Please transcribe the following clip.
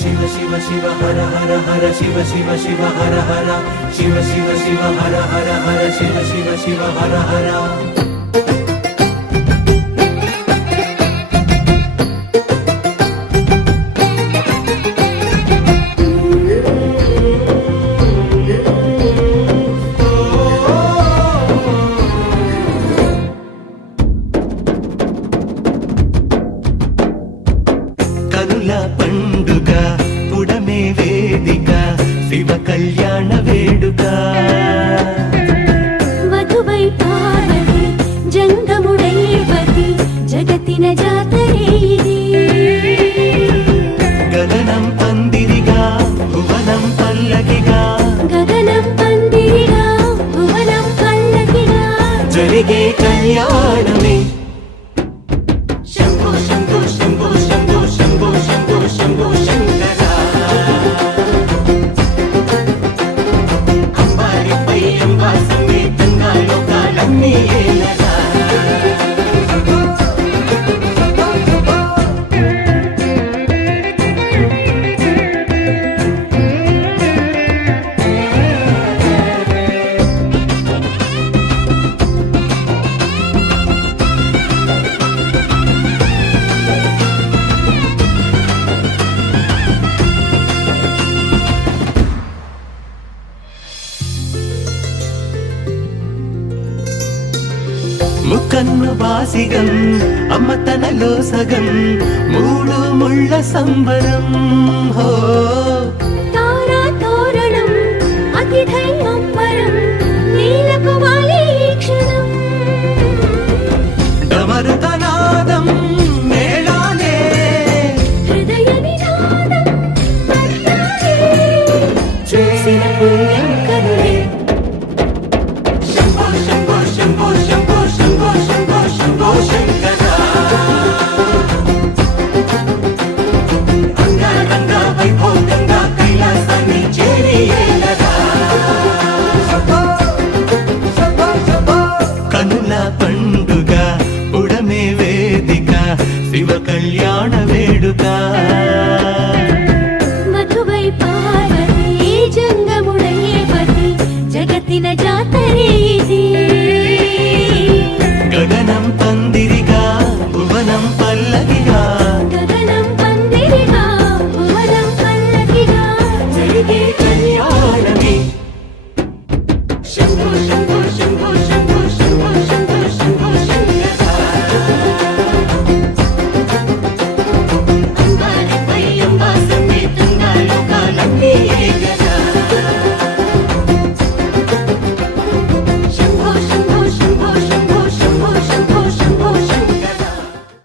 शिव शिव शिव हर हर हर शिव शिव शिव हर हर शिव शिव शिव हर हर हर शिव शिव शिव हर हर పండుగ పుడమే వేదిక శివ కళ్యాణ వేడుక వధువై పార్వతి జంగముడైవతి జగతిన జాతరే ఇది గగనం పందిరిగా భువనం పల్లకిగా గగనం పందిరిగా భువనం పల్లకిగా జరిగే కళ్యాణమే శంభో శంభో శంభో శంభో శంభో శంభో శంభో శంకర అంబారిపై అంబా సమేతంగా లోకాలన్నీ ఏలగా ముకన్ను బాసిగం అమ్మ తనలో సగం మూడు ముళ్ళ సంబరం హో తారా తోరణం అతిథై అంబరం నీలకు వాలి క్షణం డమరుతనాదం మేళానే హృదయ నినాదం పట్టాలే చూసిన పుణ్యం కరుణే శంభో శంభో శంభో శంభో శంభో శంభో శంభో శంకర అంగరంగ వైభోగంగా కైలాసాన్ని చేరి ఏలగా కనుల పండుగ ఉడమే వేదిక శివ కళ్యాణ వేడుక